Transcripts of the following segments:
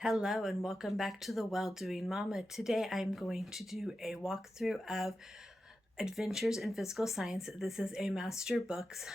Hello and welcome back to the Well-Doing Mama. Today I'm going to do a walkthrough of Adventures in Physical Science. This is a Masterbooks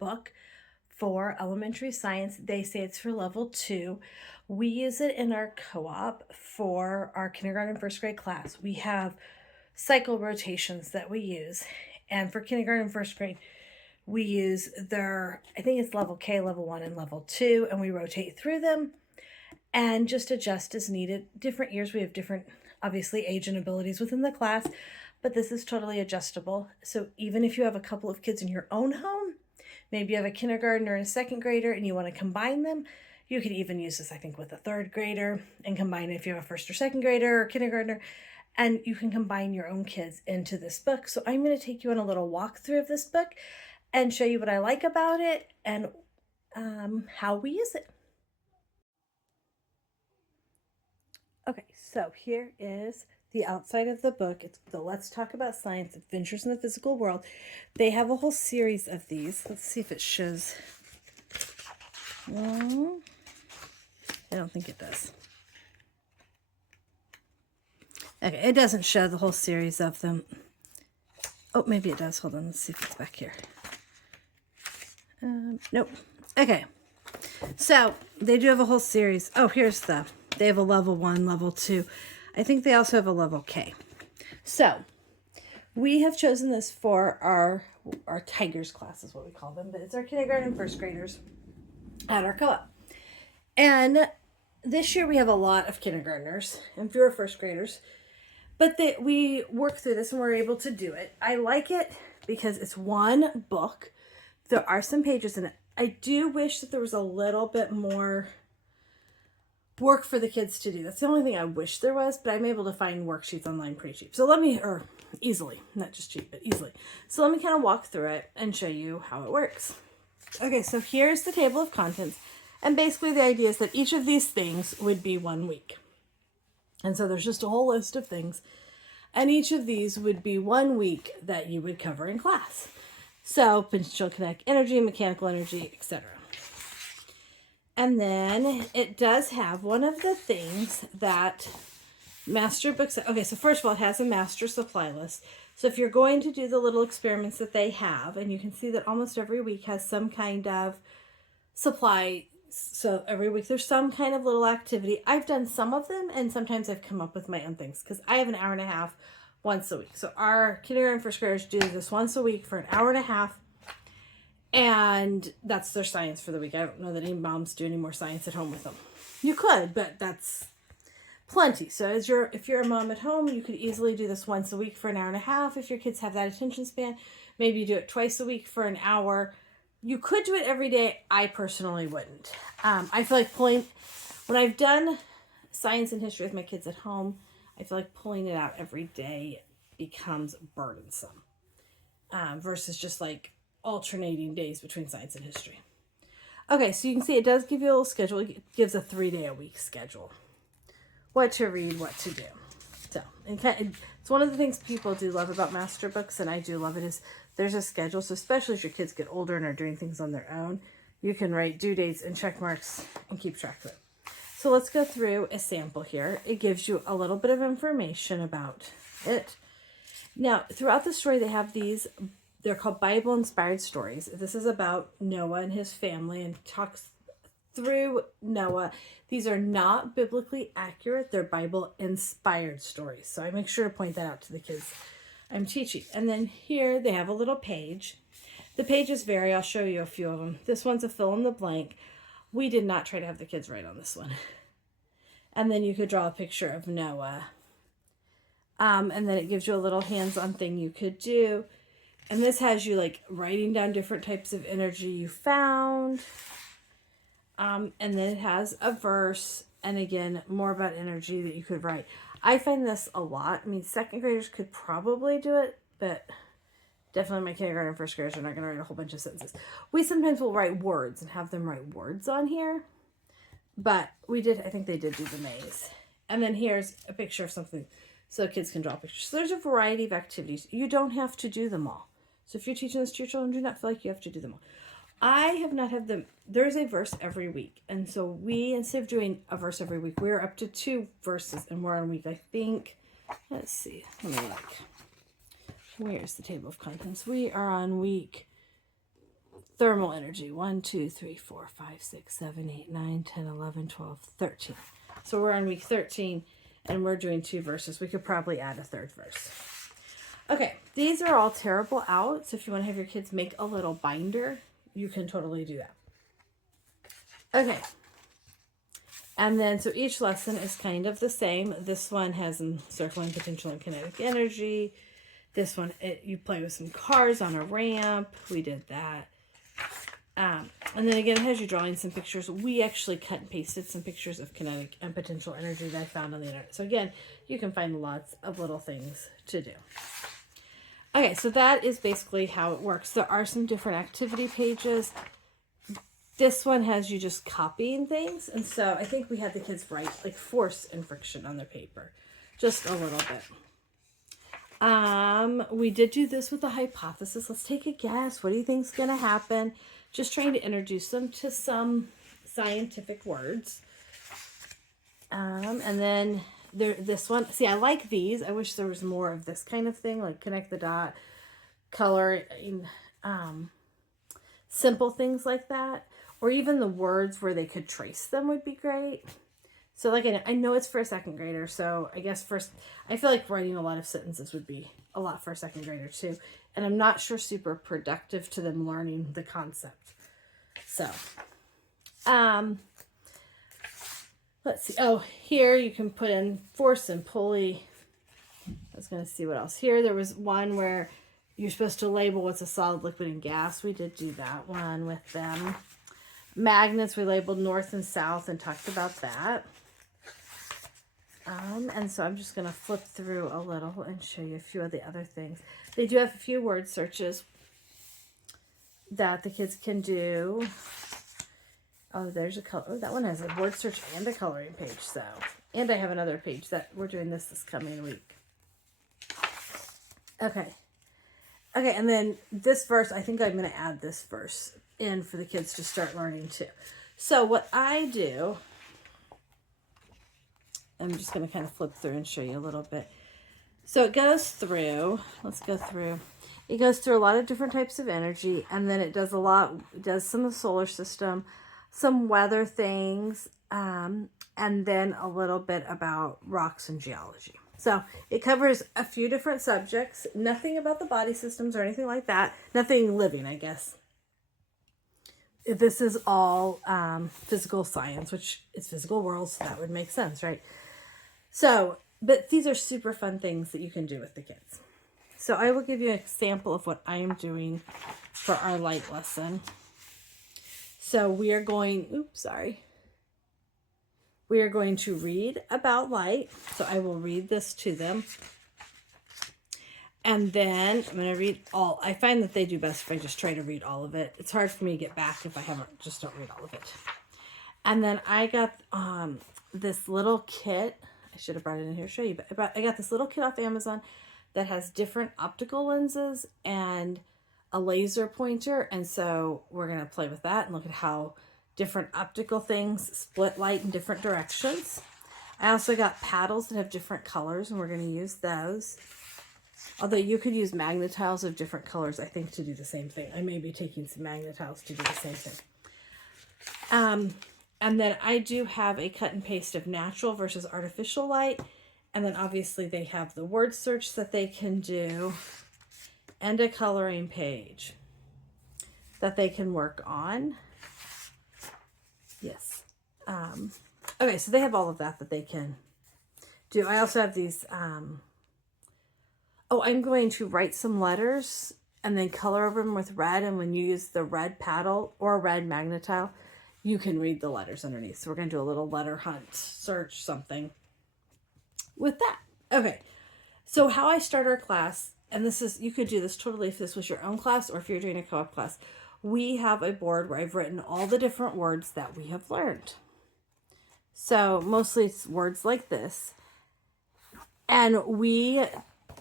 book for elementary science. They say it's for level 2. We use it in our co-op for our kindergarten and first grade class. We have cycle rotations that we use. And for kindergarten and first grade, we use I think it's level K, level 1, and level 2, and we rotate through them and just adjust as needed. Different years, we have different, obviously, age and abilities within the class, but this is totally adjustable. So even if you have a couple of kids in your own home, maybe you have a kindergartner and a second grader and you want to combine them, you could even use this, I think, with a third grader and combine it if you have a first or second grader or kindergartner, and you can combine your own kids into this book. So I'm going to take you on a little walkthrough of this book and show you what I like about it and how we use it. Okay, so here is the outside of the book. It's the Let's Talk About Science, Adventures in the Physical World. They have a whole series of these. Let's see if it shows. I don't think it does. Okay, it doesn't show the whole series of them. Oh, maybe it does. Hold on, let's see if it's back here. Nope. Okay, so they do have a whole series. Oh, they have a level 1, level 2. I think they also have a level K. So we have chosen this for our Tigers class is what we call them, but it's our kindergarten and first graders at our co-op. And this year we have a lot of kindergartners and fewer first graders, but we work through this and we're able to do it. I like it because it's one book. There are some pages in it. I do wish that there was a little bit more work for the kids to do. That's the only thing I wish there was, but I'm able to find worksheets online pretty cheap. So easily, not just cheap, but easily. So let me kind of walk through it and show you how it works. Okay, so here's the table of contents. And basically the idea is that each of these things would be 1 week. And so there's just a whole list of things. And each of these would be 1 week that you would cover in class. So potential kinetic energy, mechanical energy, etc. And then it does have one of the things that Masterbooks. Okay, so first of all, it has a master supply list. So if you're going to do the little experiments that they have, and you can see that almost every week has some kind of supply. So every week there's some kind of little activity. I've done some of them, and sometimes I've come up with my own things because I have an hour and a half once a week. So our kindergarten and first graders do this once a week for an hour and a half. And that's their science for the week. I don't know that any moms do any more science at home with them. You could, but that's plenty. So if you're a mom at home, you could easily do this once a week for an hour and a half. If your kids have that attention span, maybe you do it twice a week for an hour. You could do it every day. I personally wouldn't. I feel like when I've done science and history with my kids at home, I feel like pulling it out every day becomes burdensome versus just like alternating days between science and history. Okay, so you can see it does give you a little schedule. It gives a 3-day-a-week schedule. What to read, what to do. So it's one of the things people do love about Masterbooks, and I do love it, is there's a schedule. So especially as your kids get older and are doing things on their own, you can write due dates and check marks and keep track of it. So let's go through a sample here. It gives you a little bit of information about it. Now, throughout the story, they have these. They're called Bible-inspired stories. This is about Noah and his family and talks through Noah. These are not biblically accurate. They're Bible-inspired stories. So I make sure to point that out to the kids I'm teaching. And then here they have a little page. The pages vary. I'll show you a few of them. This one's a fill in the blank. We did not try to have the kids write on this one. And then you could draw a picture of Noah. And then it gives you a little hands-on thing you could do. And this has you like writing down different types of energy you found. And then it has a verse. And again, more about energy that you could write. I find this a lot. I mean, second graders could probably do it, but definitely my kindergarten and first graders are not going to write a whole bunch of sentences. We sometimes will write words and have them write words on here. But I think they did do the maze. And then here's a picture of something so kids can draw pictures. So there's a variety of activities. You don't have to do them all. So if you're teaching this to your children, do not feel like you have to do them all. I have not had them. There's a verse every week. And so we, instead of doing a verse every week, we're up to 2 verses and we're on week, I think, let's see, let me look. Where's the table of contents? We are on week thermal energy. 1, 2, 3, 4, 5, 6, 7, 8, 9, 10, 11, 12, 13. So we're on week 13 and we're doing 2 verses. We could probably add a 3rd verse. Okay, these are all terrible out. So if you want to have your kids make a little binder, you can totally do that. Okay. And then, so each lesson is kind of the same. This one has encircling potential and kinetic energy. This one, you play with some cars on a ramp. We did that. And then again, it has you drawing some pictures. We actually cut and pasted some pictures of kinetic and potential energy that I found on the internet. So again, you can find lots of little things to do. Okay, so that is basically how it works. There are some different activity pages. This one has you just copying things. And so I think we had the kids write like force and friction on their paper. Just a little bit. We did do this with the hypothesis. Let's take a guess. What do you think is going to happen? Just trying to introduce them to some scientific words. And then this one, see, I like these. I wish there was more of this kind of thing, like connect the dot, color, simple things like that. Or even the words where they could trace them would be great. So like, I know it's for a 2nd grader, so I guess I feel like writing a lot of sentences would be a lot for a 2nd grader too. And I'm not sure super productive to them learning the concept. So, let's see. Oh, here you can put in force and pulley. I was going to see what else. Here there was one where you're supposed to label what's a solid, liquid, and gas. We did do that one with them. Magnets, we labeled north and south and talked about that. And so I'm just going to flip through a little and show you a few of the other things. They do have a few word searches that the kids can do. Oh, there's a color. Oh, that one has a word search and a coloring page. So, and I have another page that we're doing this coming week. Okay. Okay, and then this verse, I think I'm going to add this verse in for the kids to start learning too. So what I do, I'm just going to kind of flip through and show you a little bit. So it goes through, let's go through. It goes through a lot of different types of energy, and then it does some of the solar system, some weather things, and then a little bit about rocks and geology. So it covers a few different subjects, nothing about the body systems or anything like that, nothing living, I guess. This is all physical science, which is physical world, so that would make sense, right? So, but these are super fun things that you can do with the kids. So I will give you an example of what I am doing for our light lesson. So we are going, we are going to read about light. So I will read this to them. And then I'm going to read all. I find that they do best if I just try to read all of it. It's hard for me to get back if I just don't read all of it. And then I got this little kit. I should have brought it in here to show you. But I got this little kit off Amazon that has different optical lenses and a laser pointer. And so we're going to play with that and look at how different optical things split light in different directions. I also got paddles that have different colors, and we're going to use those. Although you could use magnetiles of different colors, I think, to do the same thing. I may be taking some magnetiles to do the same thing. And then I do have a cut and paste of natural versus artificial light. And then obviously they have the word search that they can do and a coloring page that they can work on. Yes. Okay, so they have all of that they can do. I also have these... I'm going to write some letters and then color over them with red. And when you use the red paddle or a red magnetile, you can read the letters underneath. So we're going to do a little letter hunt, search something with that. Okay. So how I start our class, and you could do this totally if this was your own class or if you're doing a co-op class. We have a board where I've written all the different words that we have learned. So mostly it's words like this. And we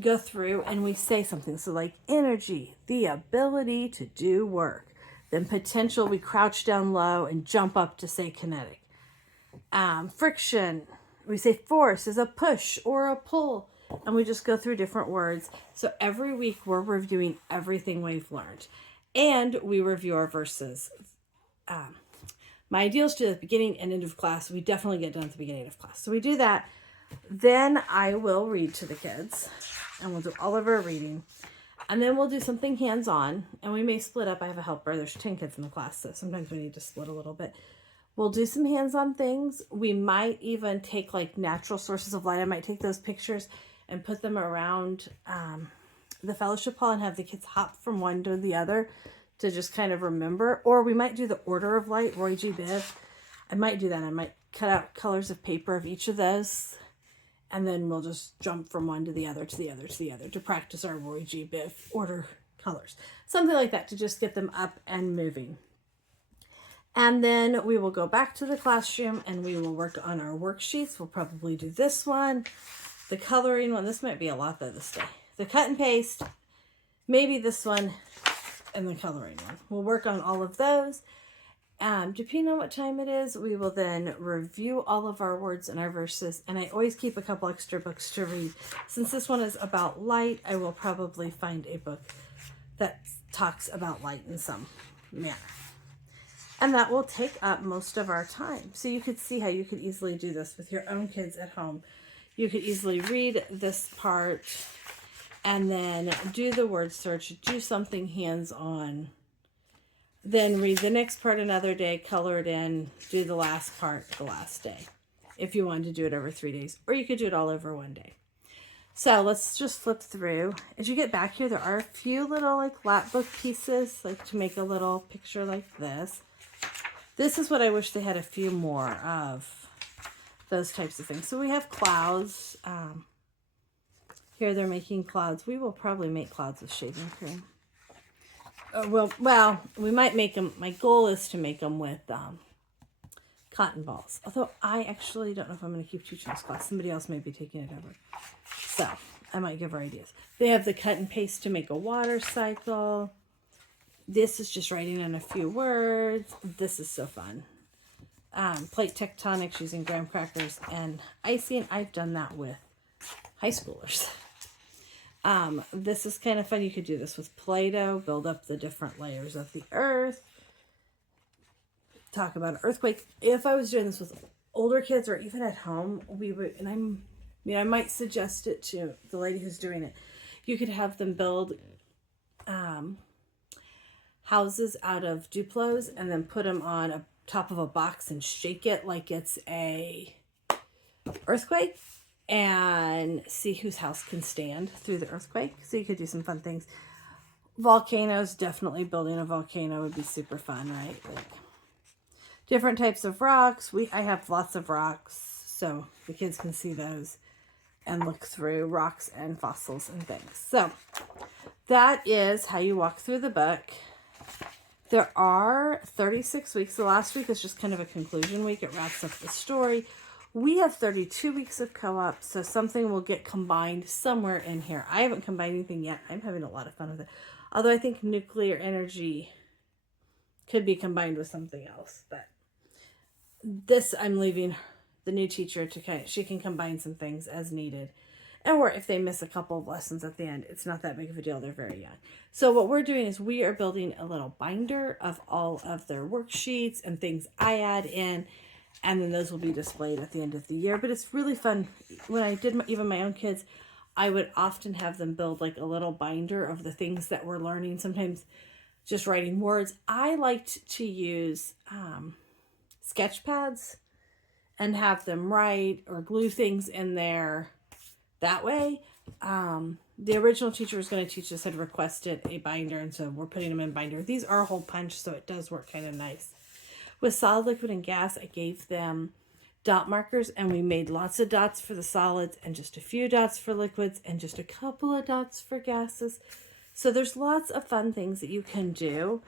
go through and we say something. So like energy, the ability to do work, Then potential, we crouch down low and jump up to say kinetic. Friction, we say force is a push or a pull, and we just go through different words. So every week we're reviewing everything we've learned, and we review our verses. My ideal is to do at the beginning and end of class. We definitely get done at the beginning of class. So we do that. Then I will read to the kids, and we'll do all of our reading. And then we'll do something hands-on, and we may split up. I have a helper. There's 10 kids in the class, so sometimes we need to split a little bit. We'll do some hands-on things. We might even take like natural sources of light. I might take those pictures and put them around the fellowship hall and have the kids hop from one to the other to just kind of remember. Or we might do the order of light, Roy G. Biv. I might do that. I might cut out colors of paper of each of those, and then we'll just jump from one to the other, to the other, to the other, to practice our Roy G. Biv order colors. Something like that to just get them up and moving. And then we will go back to the classroom and we will work on our worksheets. We'll probably do this one, the coloring one. This might be a lot though this day. The cut and paste, maybe this one, and the coloring one. We'll work on all of those. Depending on what time it is, we will then review all of our words and our verses. And I always keep a couple extra books to read. Since this one is about light, I will probably find a book that talks about light in some manner. And that will take up most of our time. So you could see how you could easily do this with your own kids at home. You could easily read this part and then do the word search, do something hands-on, then read the next part another day, color it in, do the last part the last day, if you wanted to do it over 3 days. Or you could do it all over one day. So let's just flip through. As you get back here, there are a few little like lap book pieces, like to make a little picture like this. This is what I wish they had a few more of, those types of things. So we have clouds. Here they're making clouds. We will probably make clouds with shaving cream. Well, we might make them. My goal is to make them with cotton balls. Although I actually don't know if I'm going to keep teaching this class. Somebody else may be taking it over. So I might give her ideas. They have the cut and paste to make a water cycle. This is just writing in a few words. This is so fun. Plate tectonics using graham crackers and icing. I've done that with high schoolers. This is kind of fun. You could do this with Play-Doh. Build up the different layers of the earth. Talk about an earthquake. If I was doing this with older kids or even at home, we would, and I might suggest it to the lady who's doing it. You could have them build houses out of Duplos and then put them on a top of a box and shake it like it's a earthquake and see whose house can stand through the earthquake. So you could do some fun things. Volcanoes, definitely building a volcano would be super fun, right? Like different types of rocks. I have lots of rocks, so the kids can see those and look through rocks and fossils and things. So that is how you walk through the book. There are 36 weeks. The last week is just kind of a conclusion week. It wraps up the story. We have 32 weeks of co-op, so something will get combined somewhere in here. I haven't combined anything yet. I'm having a lot of fun with it. Although I think nuclear energy could be combined with something else. But this, I'm leaving the new teacher to she can combine some things as needed. Or if they miss a couple of lessons at the end, it's not that big of a deal. They're very young. So what we're doing is we are building a little binder of all of their worksheets and things I add in. And then those will be displayed at the end of the year. But it's really fun. When I did even my own kids, I would often have them build like a little binder of the things that we're learning. Sometimes just writing words. I liked to use sketch pads and have them write or glue things in there that way. The original teacher was going to teach us had requested a binder, and so we're putting them in binder. These are a hole punch, so it does work kind of nice. With solid, liquid, and gas, I gave them dot markers, and we made lots of dots for the solids and just a few dots for liquids and just a couple of dots for gases. So there's lots of fun things that you can do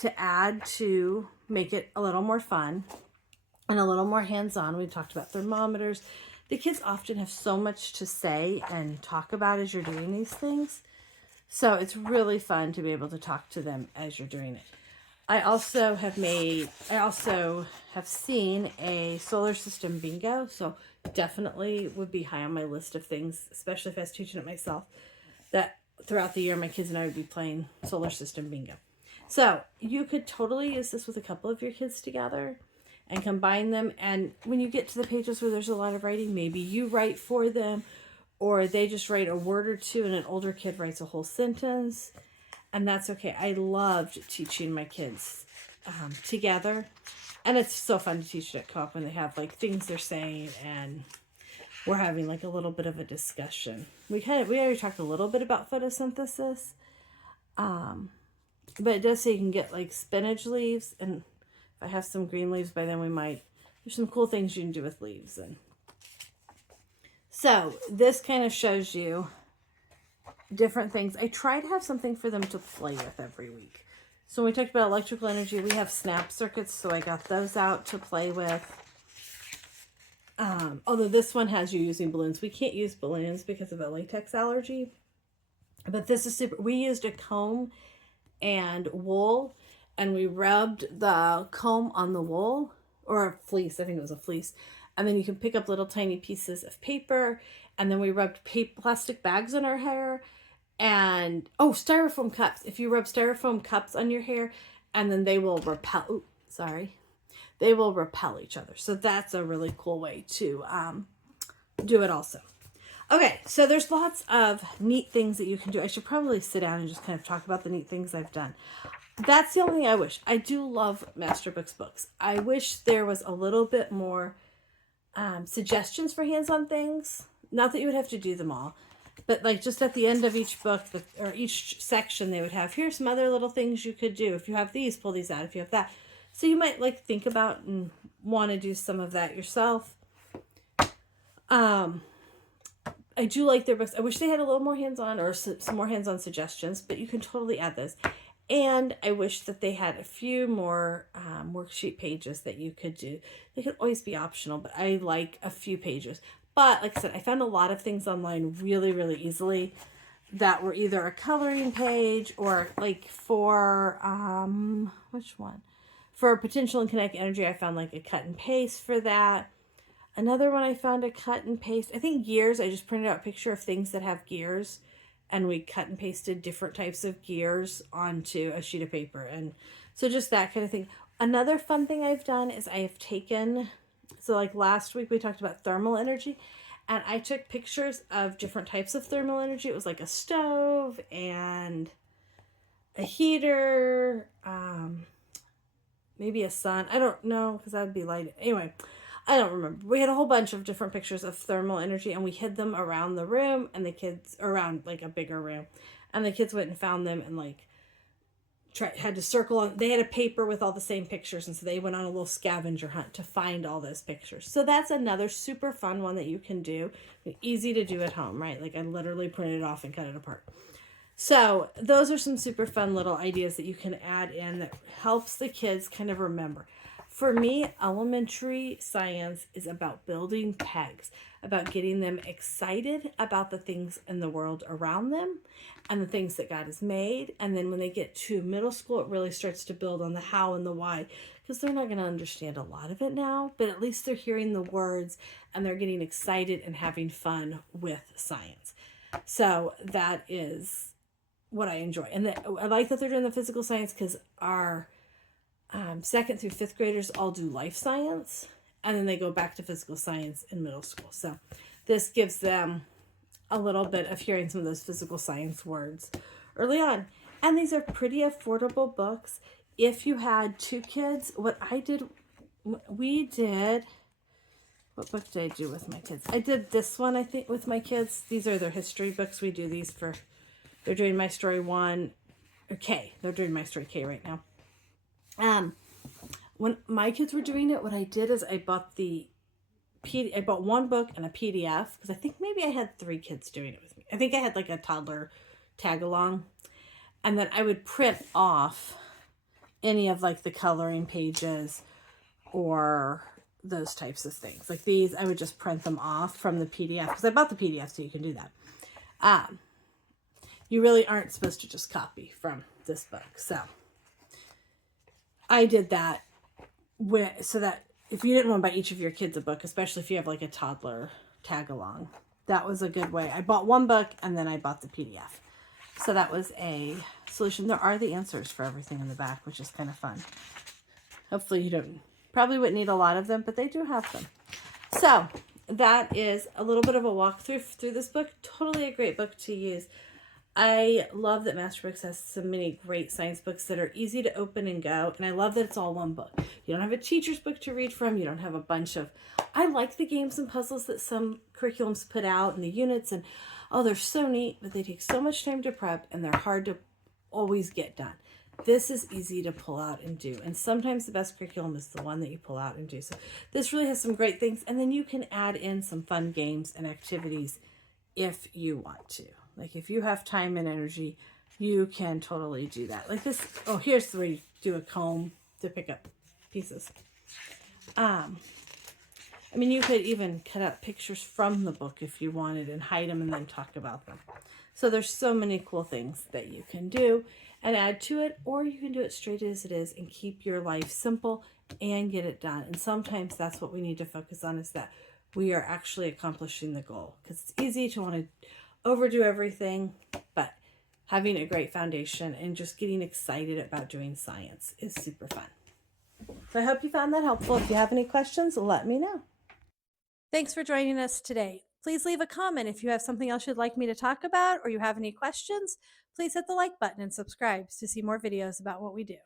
to add to make it a little more fun and a little more hands-on. We talked about thermometers. The kids often have so much to say and talk about as you're doing these things. So it's really fun to be able to talk to them as you're doing it. I also have seen a solar system bingo, so definitely would be high on my list of things, especially if I was teaching it myself, that throughout the year my kids and I would be playing solar system bingo. So you could totally use this with a couple of your kids together and combine them. And when you get to the pages where there's a lot of writing, maybe you write for them, or they just write a word or two and an older kid writes a whole sentence. And that's okay. I loved teaching my kids together. And it's so fun to teach it at co-op when they have like things they're saying and we're having like a little bit of a discussion. We already talked a little bit about photosynthesis. But it does say you can get like spinach leaves, and if I have some green leaves by then there's some cool things you can do with leaves. And so this kind of shows you different things. I try to have something for them to play with every week. So when we talked about electrical energy, we have snap circuits, so I got those out to play with. Although this one has you using balloons. We can't use balloons because of a latex allergy. But this is super. We used a comb and wool, and we rubbed the comb on the wool, or a fleece. I think it was a fleece. And then you can pick up little tiny pieces of paper. And then we rubbed plastic bags on our hair. And, styrofoam cups. If you rub styrofoam cups on your hair, and then they will repel. They will repel each other. So that's a really cool way to do it also. Okay, so there's lots of neat things that you can do. I should probably sit down and just kind of talk about the neat things I've done. That's the only thing I wish. I do love Masterbooks books. I wish there was a little bit more suggestions for hands-on things. Not that you would have to do them all, but like just at the end of each book or each section, they would have, here's some other little things you could do. If you have these, pull these out. If you have that. So you might like think about and want to do some of that yourself. I do like their books. I wish they had a little more hands-on or some more hands-on suggestions, but you can totally add those. And I wish that they had a few more worksheet pages that you could do. They could always be optional, but I like a few pages. But like I said, I found a lot of things online really, really easily that were either a coloring page or like for, which one? For potential and kinetic energy, I found like a cut and paste for that. Another one I found a cut and paste. I think gears, I just printed out a picture of things that have gears. And we cut and pasted different types of gears onto a sheet of paper. And so just that kind of thing. Another fun thing I've done is I have taken, so like last week we talked about thermal energy. And I took pictures of different types of thermal energy. It was like a stove and a heater, maybe a sun. I don't know, because that would be light. Anyway, I don't remember. We had a whole bunch of different pictures of thermal energy, and we hid them around the room, and the kids, around like a bigger room, and the kids went and found them and like had to circle on. They had a paper with all the same pictures, and so they went on a little scavenger hunt to find all those pictures. So that's another super fun one that you can do. Easy to do at home, right? Like I literally printed it off and cut it apart. So those are some super fun little ideas that you can add in that helps the kids kind of remember. For me, elementary science is about building pegs, about getting them excited about the things in the world around them and the things that God has made. And then when they get to middle school, it really starts to build on the how and the why, because they're not going to understand a lot of it now, but at least they're hearing the words and they're getting excited and having fun with science. So that is what I enjoy. And I like that they're doing the physical science because our 2nd through 5th graders all do life science, and then they go back to physical science in middle school. So this gives them a little bit of hearing some of those physical science words early on. And these are pretty affordable books. If you had 2 kids, what book did I do with my kids? I did this one, I think, with my kids. These are their history books. We do these they're doing My Story 1, or K. They're doing My Story K right now. When my kids were doing it, what I did is I bought I bought one book and a PDF, because I think maybe I had 3 kids doing it with me. I think I had like a toddler tag along, and then I would print off any of like the coloring pages or those types of things. Like these, I would just print them off from the PDF, because I bought the PDF, so you can do that. You really aren't supposed to just copy from this book. So I did that so that if you didn't want to buy each of your kids a book, especially if you have like a toddler tag along, that was a good way. I bought one book and then I bought the PDF. So that was a solution. There are the answers for everything in the back, which is kind of fun. Hopefully you probably wouldn't need a lot of them, but they do have them. So that is a little bit of a walkthrough through this book. Totally a great book to use. I love that Masterbooks has so many great science books that are easy to open and go. And I love that it's all one book. You don't have a teacher's book to read from. You don't have a bunch of... I like the games and puzzles that some curriculums put out and the units. And, oh, they're so neat, but they take so much time to prep and they're hard to always get done. This is easy to pull out and do. And sometimes the best curriculum is the one that you pull out and do. So this really has some great things. And then you can add in some fun games and activities if you want to. Like if you have time and energy, you can totally do that. Like this, oh, here's the way you do a comb to pick up pieces. I mean, you could even cut out pictures from the book if you wanted and hide them and then talk about them. So there's so many cool things that you can do and add to it, or you can do it straight as it is and keep your life simple and get it done. And sometimes that's what we need to focus on, is that we are actually accomplishing the goal, because it's easy to want to overdo everything, but having a great foundation and just getting excited about doing science is super fun. So I hope you found that helpful. If you have any questions, let me know. Thanks for joining us today. Please leave a comment if you have something else you'd like me to talk about or you have any questions. Please hit the like button and subscribe to see more videos about what we do.